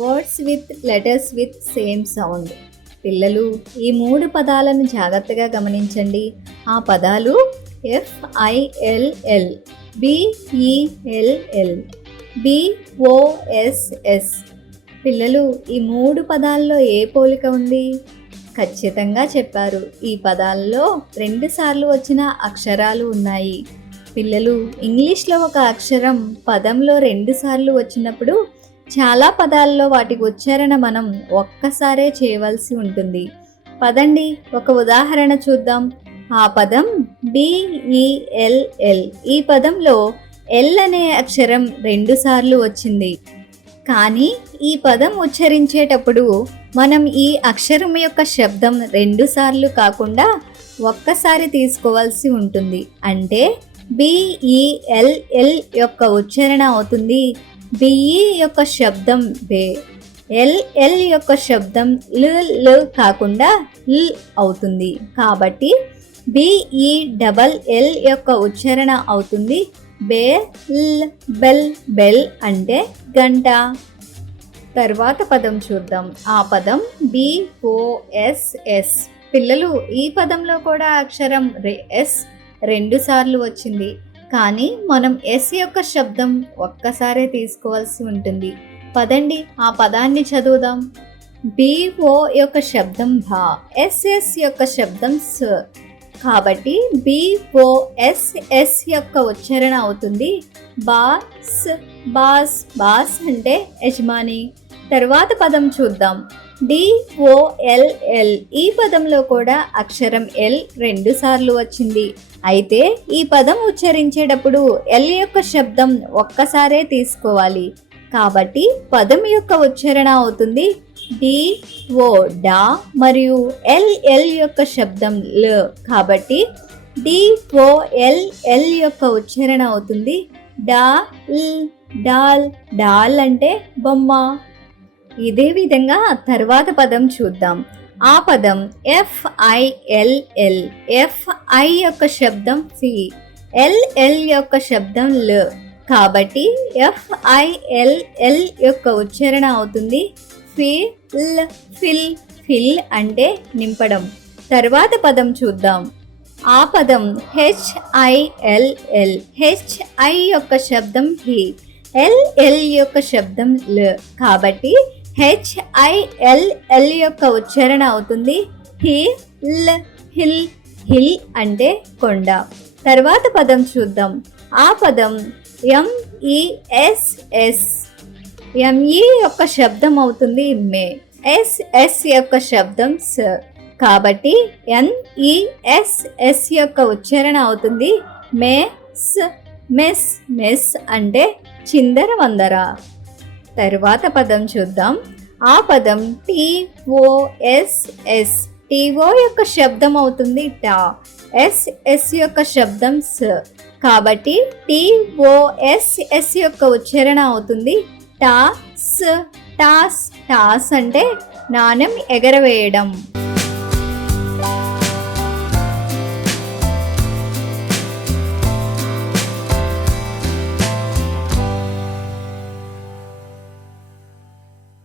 Words with letters with same sound. పిల్లలు, ఈ 3 పదాలను జాగ్రత్తగా గమనించండి. ఆ పదాలు FILL, BELL, BOSS. పిల్లలు, ఈ 3 పదాల్లో ఏ పోలిక ఉంది? ఖచ్చితంగా చెప్పారు. ఈ పదాల్లో 2 సార్లు వచ్చిన అక్షరాలు ఉన్నాయి. పిల్లలు, ఇంగ్లీష్లో ఒక అక్షరం పదంలో 2 సార్లు వచ్చినప్పుడు చాలా పదాల్లో వాటి ఉచ్చారణ మనం ఒక్కసారే చేయవలసి ఉంటుంది. పదండి, ఒక ఉదాహరణ చూద్దాం. ఆ పదం BELL. ఈ పదంలో ఎల్ అనే అక్షరం 2 సార్లు వచ్చింది. కానీ ఈ పదం ఉచ్చరించేటప్పుడు మనం ఈ అక్షరం యొక్క శబ్దం 2 సార్లు కాకుండా ఒక్కసారి తీసుకోవాల్సి ఉంటుంది. అంటే BELL యొక్క ఉచ్చారణ అవుతుంది బిఈ యొక్క శబ్దం బే, LL యొక్క శబ్దం ల్ కాకుండా ల్ అవుతుంది. కాబట్టి BELL యొక్క ఉచ్చారణ అవుతుంది బెల్. బెల్ అంటే గంట. తర్వాత పదం చూద్దాం. ఆ పదం BOSS. పిల్లలు, ఈ పదంలో కూడా అక్షరం S 2 సార్లు వచ్చింది. కానీ మనం S యొక్క శబ్దం ఒక్కసారే తీసుకోవాల్సి ఉంటుంది. పదండి, ఆ పదాన్ని చదువుదాం. BO యొక్క శబ్దం భా, SS యొక్క శబ్దం స. కాబట్టి BOSS యొక్క ఉచ్చారణ అవుతుంది బాస్. బాస్ అంటే యజమాని. తర్వాత పదం చూద్దాం. DOLL. ఈ పదంలో కూడా అక్షరం L 2 సార్లు వచ్చింది. అయితే ఈ పదం ఉచ్చరించేటప్పుడు L యొక్క శబ్దం ఒక్కసారే తీసుకోవాలి. కాబట్టి పదం యొక్క ఉచ్చారణ అవుతుంది DO డా మరియు LL యొక్క శబ్దం ల్. కాబట్టి DOLL యొక్క ఉచ్చారణ అవుతుంది డాల్. డాల్ అంటే బొమ్మ. ఇదే విధంగా తర్వాత పదం చూద్దాం. ఆ పదం FILL. FI యొక్క శబ్దం ఫి, LL యొక్క శబ్దం ల్. కాబట్టి FILL యొక్క ఉచ్చారణ అవుతుంది ఫిల్ అంటే నింపడం. తర్వాత పదం చూద్దాం. ఆ పదం HILL. HI యొక్క శబ్దం హి, LL యొక్క శబ్దం ల్. కాబట్టి HILL యొక్క ఉచ్చారణ అవుతుంది హిల్ అంటే కొండ. తర్వాత పదం చూద్దాం. ఆ పదం MESS. ME యొక్క శబ్దం అవుతుంది మే, SS యొక్క శబ్దం స. కాబట్టి NESS యొక్క ఉచ్చారణ అవుతుంది మెస్ అంటే చిందర వందర. తరువాత పదం చూద్దాం. ఆ పదం TOSS. TO యొక్క శబ్దం అవుతుంది టా, SS యొక్క శబ్దం స. కాబట్టి TOSS యొక్క ఉచ్చారణ అవుతుంది టాస్. టాస్ అంటే నాణెం ఎగరవేయడం.